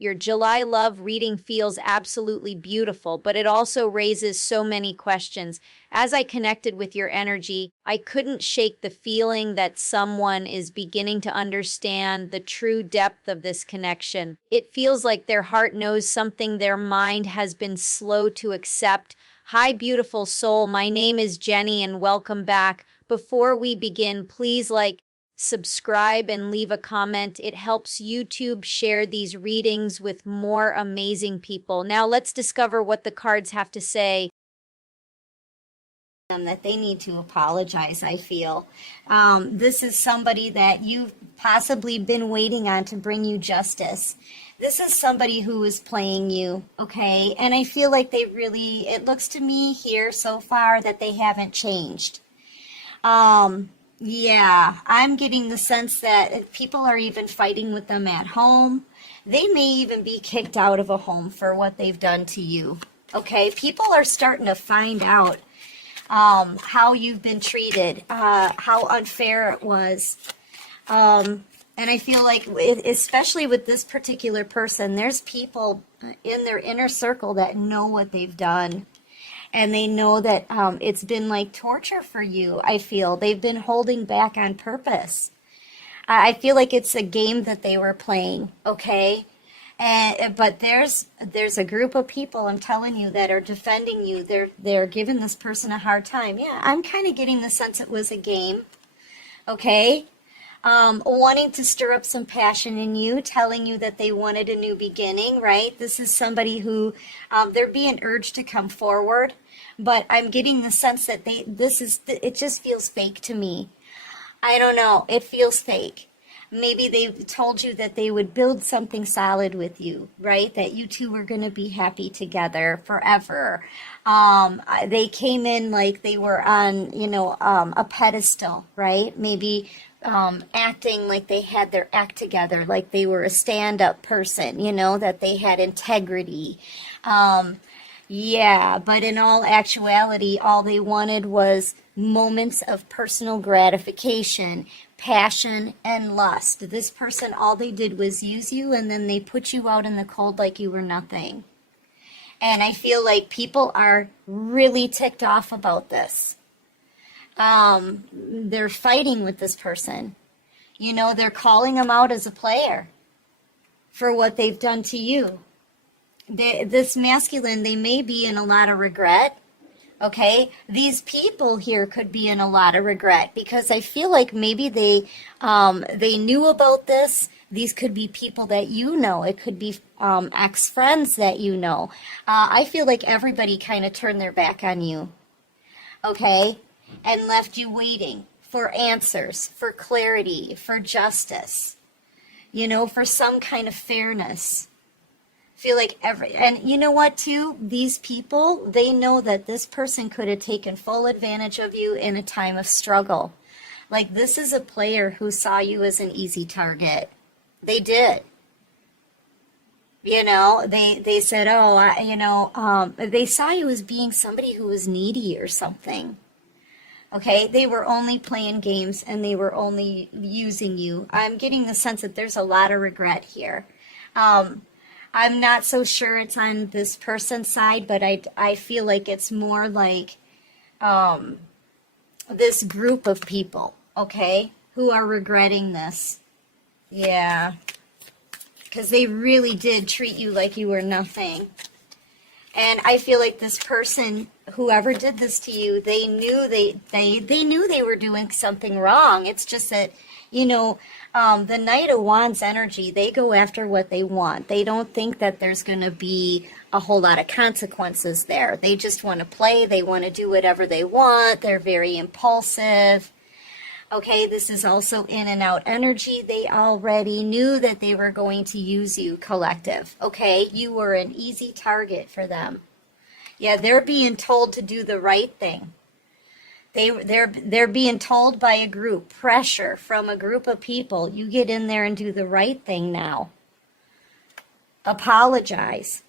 Your July love reading feels absolutely beautiful, but it also raises so many questions. As I connected with your energy, I couldn't shake the feeling that someone is beginning to understand the true depth of this connection. It feels like their heart knows something their mind has been slow to accept. Hi, beautiful soul. My name is Jenny, and welcome back. Before we begin, please subscribe, and leave a comment. It helps YouTube share these readings with more amazing people. Now let's discover what the cards have to say. That they need to apologize, I feel. This is somebody that you've possibly been waiting on to bring you justice. This is somebody who is playing you, okay? And I feel like it looks to me here so far that they haven't changed. Yeah, I'm getting the sense that people are even fighting with them at home. They may even be kicked out of a home for what they've done to you. Okay, people are starting to find out how you've been treated, how unfair it was. And I feel like, especially with this particular person, there's people in their inner circle that know what they've done. And they know that it's been like torture for you, I feel. They've been holding back on purpose. I feel like it's a game that they were playing, okay? But there's a group of people, I'm telling you, that are defending you. They're giving this person a hard time. Yeah, I'm kind of getting the sense it was a game, okay? Wanting to stir up some passion in you, telling you that they wanted a new beginning, right? This is somebody who, they're being urged to come forward, but I'm getting the sense that it just feels fake to me. I don't know, it feels fake. Maybe they told you that they would build something solid with you, right? That you two were going to be happy together forever. They came in like they were on, a pedestal, right? Maybe acting like they had their act together, like they were a stand-up person, that they had integrity. Yeah, but in all actuality, all they wanted was moments of personal gratification, passion, and lust. This person, all they did was use you, and then they put you out in the cold like you were nothing. And I feel like people are really ticked off about this. They're fighting with this person. They're calling them out as a player for what they've done to you. This masculine, they may be in a lot of regret. Okay, these people here could be in a lot of regret because I feel like maybe they knew about this. These could be people that you know. It could be ex-friends that you know. I feel like everybody kind of turned their back on you, okay, and left you waiting for answers, for clarity, for justice, for some kind of fairness. Feel like and you know what too, these people, they know that this person could have taken full advantage of you in a time of struggle. Like, this is a player who saw you as an easy target. They did. They said, they saw you as being somebody who was needy or something. Okay, they were only playing games and they were only using you. I'm getting the sense that there's a lot of regret here. I'm not so sure it's on this person's side, but I feel like it's more like this group of people, okay, who are regretting this. Yeah, because they really did treat you like you were nothing. And I feel like this person, whoever did this to you, they knew they knew they were doing something wrong. It's just that, the Knight of Wands energy, they go after what they want. They don't think that there's going to be a whole lot of consequences there. They just want to play. They want to do whatever they want. They're very impulsive. Okay, this is also in and out energy. They already knew that they were going to use you, collective. Okay, you were an easy target for them. Yeah, they're being told to do the right thing. They're being told by a group, pressure from a group of people. You get in there and do the right thing now. Apologize,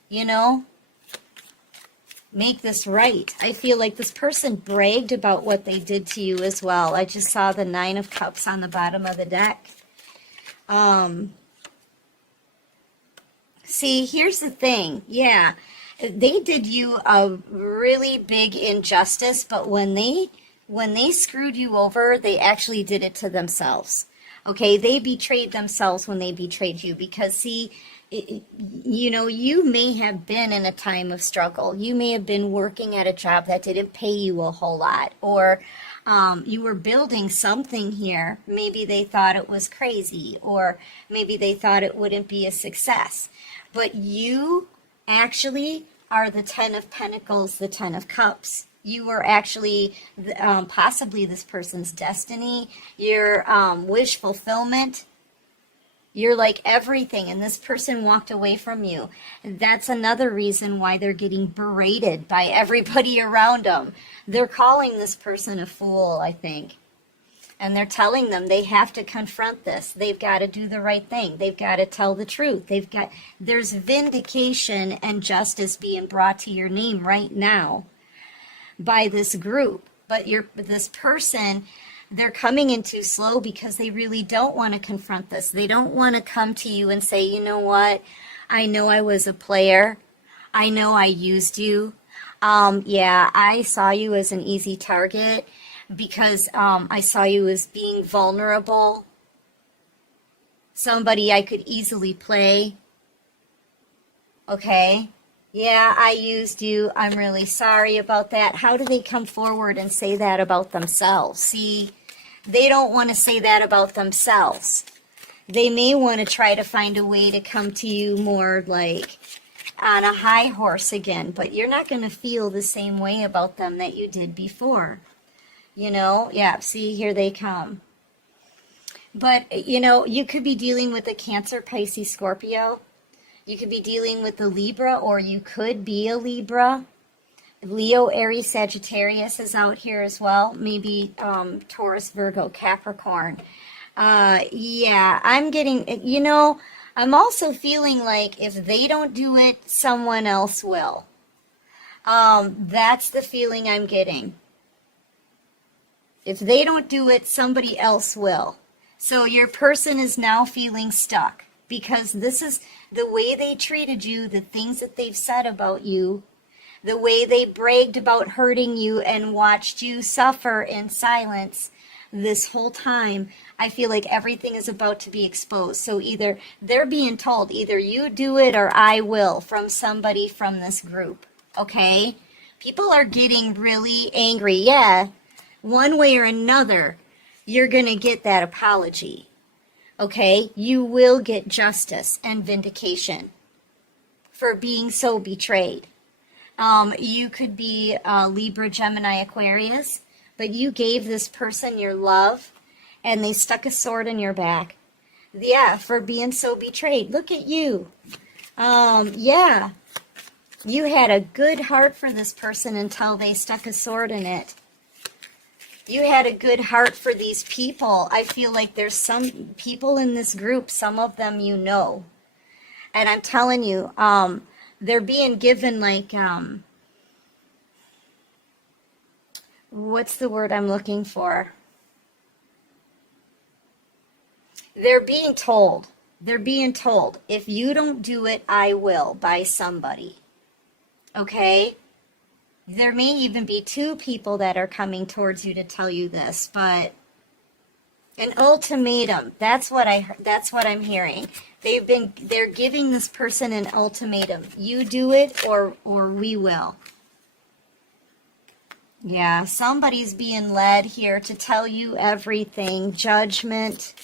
Make this right. I feel like this person bragged about what they did to you as well. I just saw the 9 of Cups on the bottom of the deck. See, here's the thing. Yeah, they did you a really big injustice, but when they screwed you over, they actually did it to themselves. Okay, they betrayed themselves when they betrayed you because see, you may have been in a time of struggle. You may have been working at a job that didn't pay you a whole lot, or you were building something here. Maybe they thought it was crazy, or maybe they thought it wouldn't be a success. But you actually are the Ten of Pentacles, the Ten of Cups. You are actually possibly this person's destiny, your wish fulfillment. You're like everything, and this person walked away from you. That's another reason why they're getting berated by everybody around them. They're calling this person a fool, I think. And they're telling them they have to confront this. They've got to do the right thing. They've got to tell the truth. There's vindication and justice being brought to your name right now by this group. But this person, they're coming in too slow because they really don't want to confront this. They don't want to come to you and say, you know what? I know I was a player. I know I used you. Yeah, I saw you as an easy target because I saw you as being vulnerable. Somebody I could easily play. Okay? Yeah, I used you. I'm really sorry about that. How do they come forward and say that about themselves? See, they don't want to say that about themselves. They may want to try to find a way to come to you more like on a high horse again, but you're not going to feel the same way about them that you did before. Yeah, see, here they come. But, you could be dealing with a Cancer, Pisces, Scorpio. You could be dealing with a Libra, or you could be a Libra. Leo, Aries, Sagittarius is out here as well. Maybe Taurus, Virgo, Capricorn. Yeah, I'm getting, I'm also feeling like if they don't do it, someone else will. That's the feeling I'm getting. If they don't do it, somebody else will. So your person is now feeling stuck because this is the way they treated you, the things that they've said about you, the way they bragged about hurting you and watched you suffer in silence this whole time. I feel like everything is about to be exposed. So either they're being told, either you do it or I will, from somebody from this group. Okay? People are getting really angry. Yeah. One way or another, you're going to get that apology. Okay? You will get justice and vindication for being so betrayed. You could be Libra, Gemini, Aquarius, but you gave this person your love and they stuck a sword in your back. Yeah, for being so betrayed. Look at you. Yeah, you had a good heart for this person until they stuck a sword in it. You had a good heart for these people. I feel like there's some people in this group, some of them you know. And I'm telling you, they're being given like, what's the word I'm looking for? They're being told, if you don't do it, I will, by somebody. Okay? There may even be two people that are coming towards you to tell you this, but an ultimatum, that's what I'm hearing. They're giving this person an ultimatum. You do it or we will. Yeah, somebody's being led here to tell you everything. Judgment,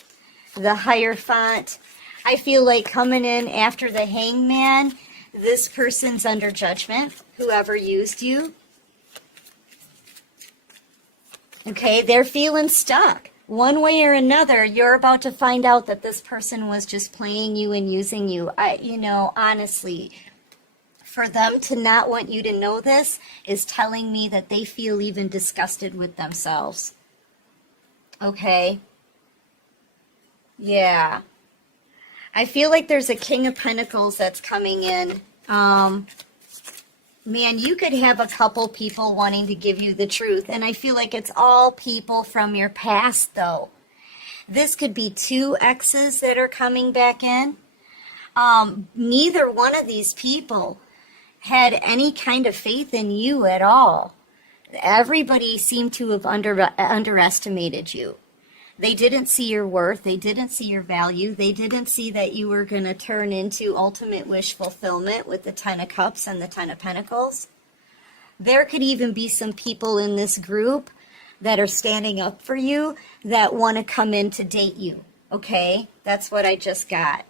the Hierophant. I feel like coming in after the Hangman, this person's under judgment, whoever used you. Okay, they're feeling stuck. One way or another, you're about to find out that this person was just playing you and using you. Honestly, for them to not want you to know this is telling me that they feel even disgusted with themselves. Okay? Yeah. I feel like there's a King of Pentacles that's coming in. Man, you could have a couple people wanting to give you the truth, and I feel like it's all people from your past, though. This could be two exes that are coming back in. Neither one of these people had any kind of faith in you at all. Everybody seemed to have underestimated you. They didn't see your worth. They didn't see your value. They didn't see that you were going to turn into ultimate wish fulfillment with the Ten of Cups and the Ten of Pentacles. There could even be some people in this group that are standing up for you that want to come in to date you. Okay? That's what I just got.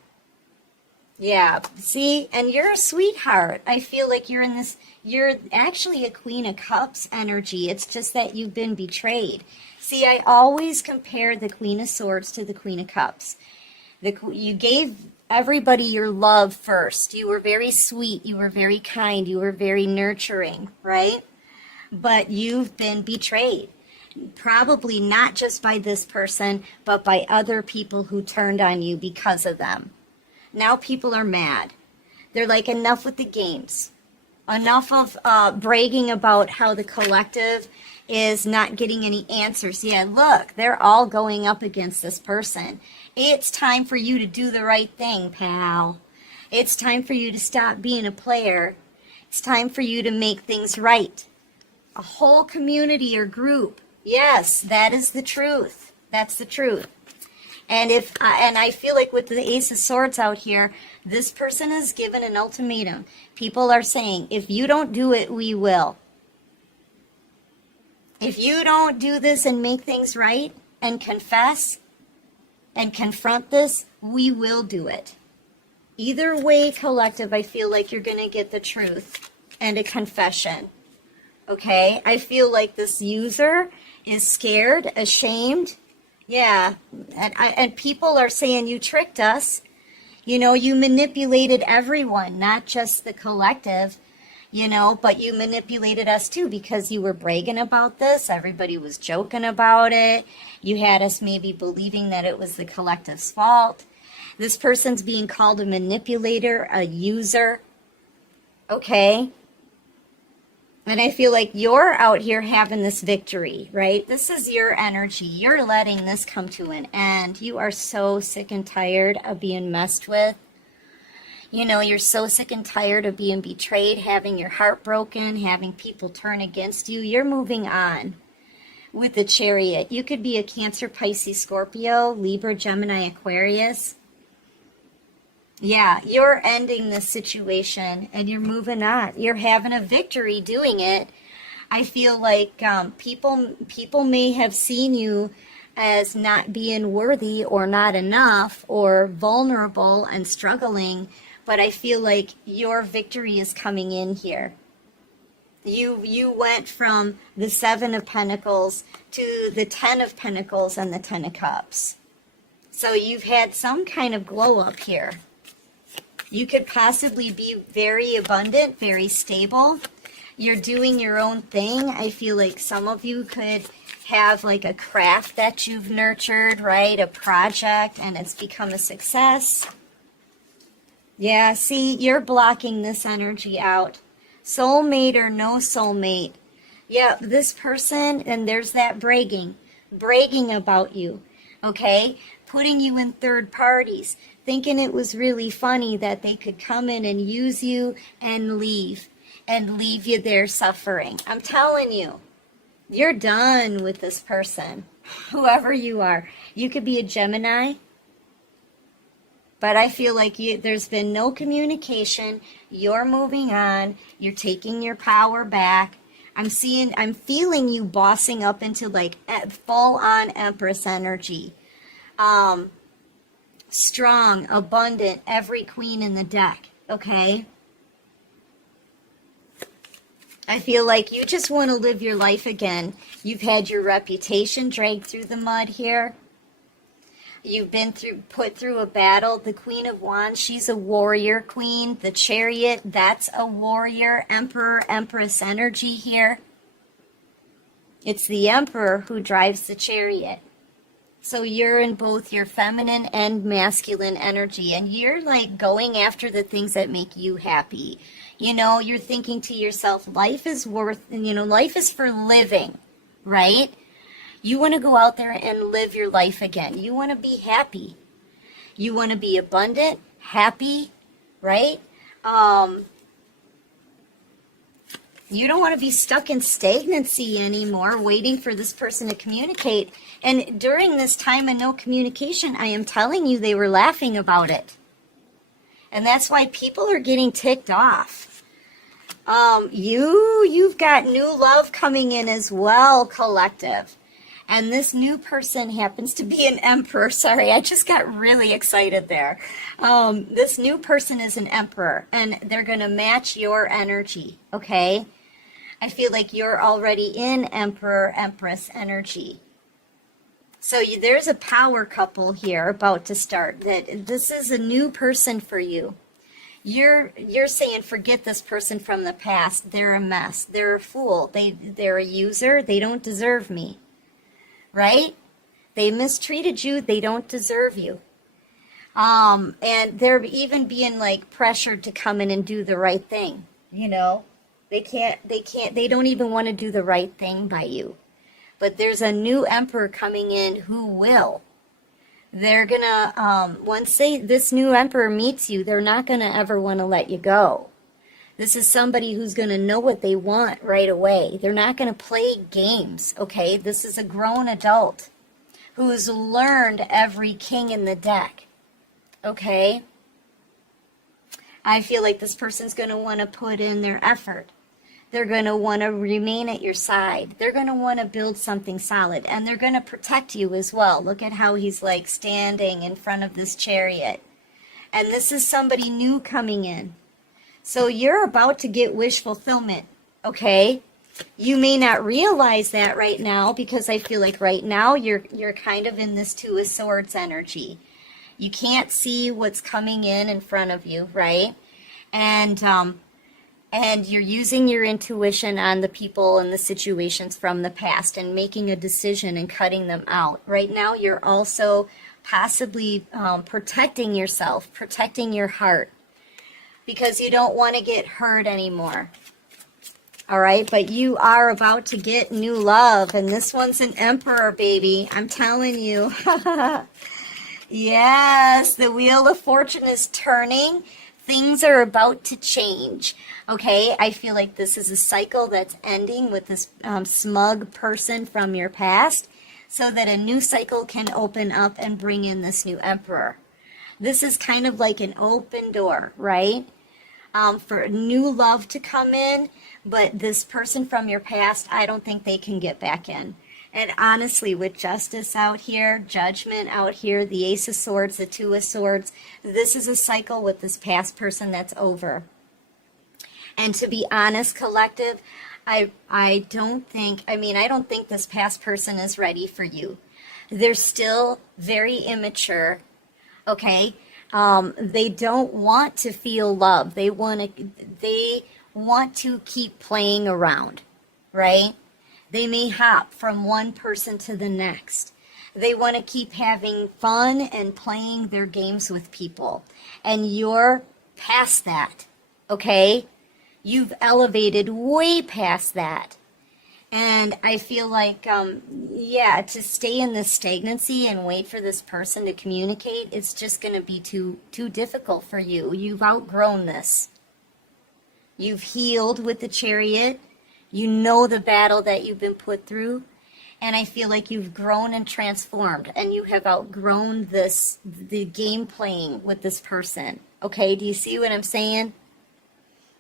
Yeah, see? And you're a sweetheart. I feel like you're actually a Queen of Cups energy. It's just that you've been betrayed. See, I always compare the Queen of Swords to the Queen of Cups. You gave everybody your love first. You were very sweet. You were very kind. You were very nurturing, right? But you've been betrayed. Probably not just by this person, but by other people who turned on you because of them. Now people are mad. They're like, enough with the games. Enough of bragging about how the collective is not getting any answers. Yeah, look, they're all going up against this person. It's time for you to do the right thing, pal. It's time for you to stop being a player. It's time for you to make things right. A whole community or group. Yes, that is the truth. That's the truth. And I feel like with the Ace of Swords out here, this person is given an ultimatum. People are saying, if you don't do it, we will. If you don't do this and make things right and confess and confront this, we will do it. Either way, collective, I feel like you're going to get the truth and a confession. Okay? I feel like this user is scared, ashamed. Yeah, and people are saying you tricked us. You know, you manipulated everyone, not just the collective, you know, but you manipulated us too because you were bragging about this. Everybody was joking about it. You had us maybe believing that it was the collective's fault. This person's being called a manipulator, a user. Okay? And I feel like you're out here having this victory, right? This is your energy. You're letting this come to an end. You are so sick and tired of being messed with. You know, you're so sick and tired of being betrayed, having your heart broken, having people turn against you. You're moving on with the Chariot. You could be a Cancer, Pisces, Scorpio, Libra, Gemini, Aquarius. Yeah, you're ending this situation and you're moving on. You're having a victory doing it. I feel like people may have seen you as not being worthy or not enough or vulnerable and struggling, but I feel like your victory is coming in here. You went from the Seven of Pentacles to the Ten of Pentacles and the Ten of Cups. So you've had some kind of glow up here. You could possibly be very abundant, very stable. You're doing your own thing. I feel like some of you could have like a craft that you've nurtured, right? A project, and it's become a success. Yeah, see, you're blocking this energy out. Soulmate or no soulmate. Yeah, this person, and there's that bragging about you, okay? Putting you in third parties, thinking it was really funny that they could come in and use you and leave you there suffering. I'm telling you, you're done with this person, whoever you are. You could be a Gemini, but I feel like there's been no communication. You're moving on. You're taking your power back. I'm feeling you bossing up into like full-on Empress energy. Strong, abundant, every queen in the deck, okay? I feel like you just want to live your life again. You've had your reputation dragged through the mud here. You've been put through a battle. The Queen of Wands, she's a warrior queen. The Chariot, that's a warrior. Emperor, Empress energy here. It's the Emperor who drives the Chariot. So you're in both your feminine and masculine energy, and you're like going after the things that make you happy. You know, you're thinking to yourself, life is life is for living, right? You want to go out there and live your life again. You want to be happy. You want to be abundant, happy, right? You don't want to be stuck in stagnancy anymore, waiting for this person to communicate. And during this time of no communication, I am telling you, they were laughing about it. And that's why people are getting ticked off. You've got new love coming in as well, collective. And this new person happens to be an emperor. Sorry, I just got really excited there. This new person is an emperor, and they're going to match your energy, okay? I feel like you're already in Emperor, Empress energy. So there's a power couple here about to start. That this is a new person for you. You're saying, forget this person from the past. They're a mess. They're a fool. They're a user. They don't deserve me. Right? They mistreated you. They don't deserve you. And they're even being like pressured to come in and do the right thing. You know, they don't even want to do the right thing by you. But there's a new emperor coming in who will. They're gonna, once this new emperor meets you, they're not gonna ever want to let you go. This is somebody who's gonna know what they want right away. They're not gonna play games, okay? This is a grown adult who's learned every king in the deck, okay? I feel like this person's gonna want to put in their effort. They're going to want to remain at your side. They're going to want to build something solid. And they're going to protect you as well. Look at how he's like standing in front of this chariot. And this is somebody new coming in. So you're about to get wish fulfillment, okay? You may not realize that right now, because I feel like right now you're kind of in this Two of Swords energy. You can't see what's coming in front of you, right? And you're using your intuition on the people and the situations from the past and making a decision and cutting them out. Right now, you're also possibly protecting yourself, protecting your heart, because you don't want to get hurt anymore. All right, but you are about to get new love, and this one's an emperor, baby. I'm telling you. Yes, the Wheel of Fortune is turning. Things are about to change, okay? I feel like this is a cycle that's ending with this smug person from your past, so that a new cycle can open up and bring in this new emperor. This is kind of like an open door, right? For new love to come in, but this person from your past, I don't think they can get back in. And honestly, with justice out here, judgment out here, the Ace of Swords, the Two of Swords, this is a cycle with this past person that's over. And to be honest, collective, I don't think this past person is ready for you. They're still very immature, okay? They don't want to feel love. They want to keep playing around, right? They may hop from one person to the next. They want to keep having fun and playing their games with people. And you're past that, okay? You've elevated way past that. And I feel like, to stay in this stagnancy and wait for this person to communicate, it's just going to be too difficult for you. You've outgrown this. You've healed with the Chariot. You know the battle that you've been put through, and I feel like you've grown and transformed, and you have outgrown the game playing with this person. Okay, do you see what I'm saying?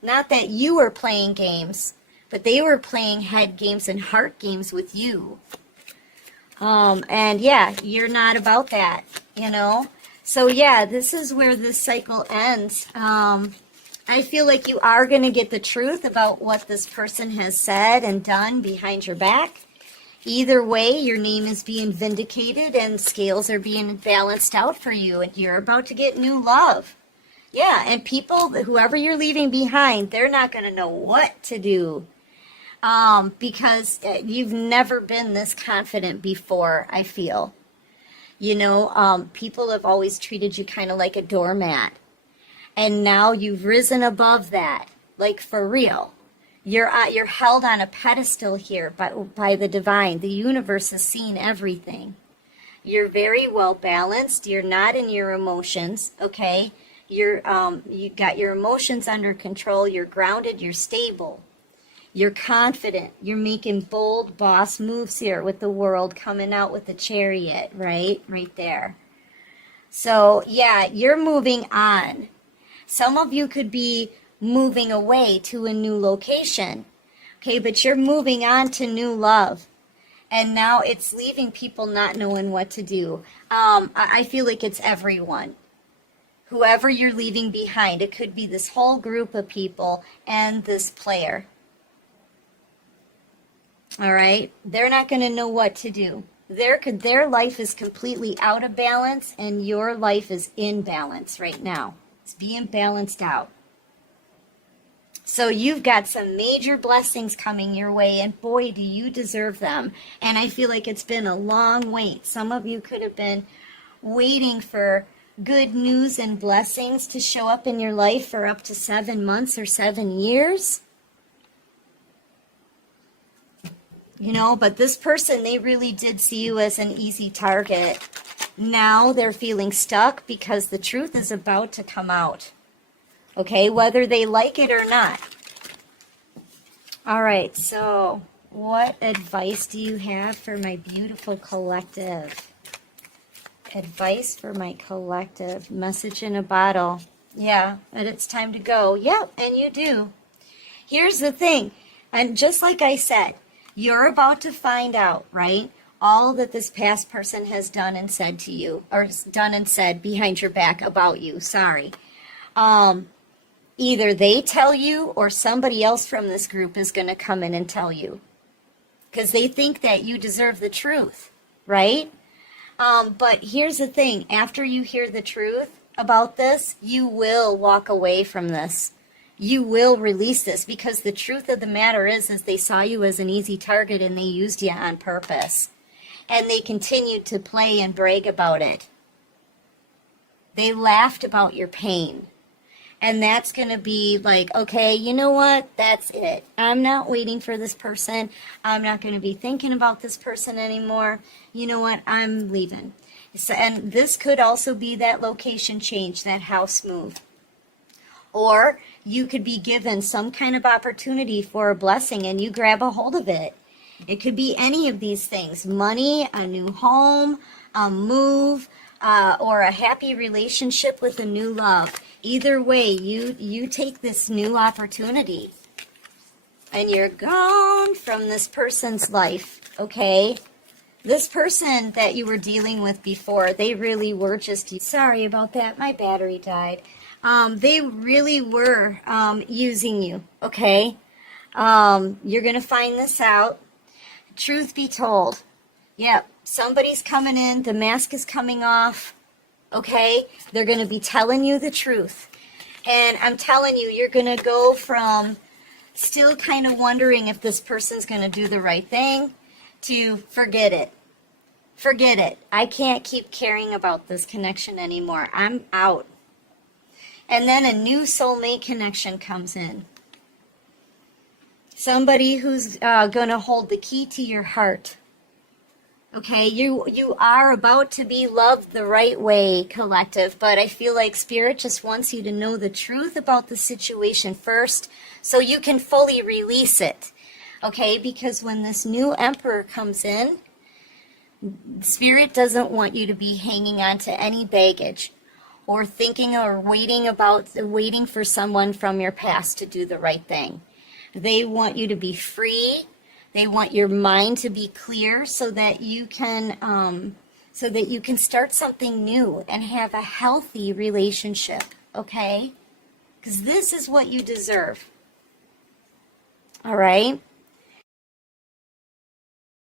Not that you were playing games, but they were playing head games and heart games with you. And yeah, you're not about that, you know? So yeah, this is where this cycle ends. I feel like you are going to get the truth about what this person has said and done behind your back. Either way, your name is being vindicated and scales are being balanced out for you, and you're about to get new love. Yeah, and people, whoever you're leaving behind, they're not going to know what to do, because you've never been this confident before, I feel. You know, people have always treated you kind of like a doormat. And now you've risen above that, like for real. You're held on a pedestal here by the divine. The universe has seen everything. You're very well balanced. You're not in your emotions, okay? You got your emotions under control. You're grounded. You're stable. You're confident. You're making bold boss moves here with the World coming out with the Chariot, right? Right there. So, yeah, you're moving on. Some of you could be moving away to a new location. Okay, but you're moving on to new love. And now it's leaving people not knowing what to do. I feel like it's everyone. Whoever you're leaving behind. It could be this whole group of people and this player. All right? They're not going to know what to do. Their life is completely out of balance, and your life is in balance right now. It's being balanced out. So you've got some major blessings coming your way, and boy, do you deserve them. And I feel like it's been a long wait. Some of you could have been waiting for good news and blessings to show up in your life for up to 7 months or 7 years. You know, but this person, they really did see you as an easy target. Now they're feeling stuck because the truth is about to come out. Okay, whether they like it or not. All right, so what advice do you have for my beautiful collective? Advice for my collective. Message in a bottle. Yeah, and it's time to go. Yep, and you do. Here's the thing, and just like I said, you're about to find out, right? All that this past person has done and said to you, or done and said behind your back about you. Sorry. Either they tell you or somebody else from this group is going to come in and tell you. Because they think that you deserve the truth, right? But here's the thing. After you hear the truth about this, you will walk away from this. You will release this, because the truth of the matter is they saw you as an easy target and they used you on purpose. And they continued to play and brag about it. They laughed about your pain. And that's going to be like, okay, you know what? That's it. I'm not waiting for this person. I'm not going to be thinking about this person anymore. You know what? I'm leaving. So, and this could also be that location change, that house move. Or you could be given some kind of opportunity for a blessing and you grab a hold of it. It could be any of these things. Money, a new home, a move, or a happy relationship with a new love. Either way, you take this new opportunity and you're gone from this person's life, okay? This person that you were dealing with before, they really were just, sorry about that, my battery died. They really were using you, okay? You're going to find this out. Truth be told, yep, somebody's coming in, the mask is coming off. Okay, they're going to be telling you the truth. And I'm telling you, you're going to go from still kind of wondering if this person's going to do the right thing to forget it. Forget it. I can't keep caring about this connection anymore. I'm out. And then a new soulmate connection comes in. Somebody who's going to hold the key to your heart. Okay, you are about to be loved the right way, collective, but I feel like Spirit just wants you to know the truth about the situation first so you can fully release it. Okay, because when this new Emperor comes in, Spirit doesn't want you to be hanging on to any baggage or thinking or waiting for someone from your past to do the right thing. They want you to be free. They want your mind to be clear so that you can start something new and have a healthy relationship, okay? Because this is what you deserve. All right?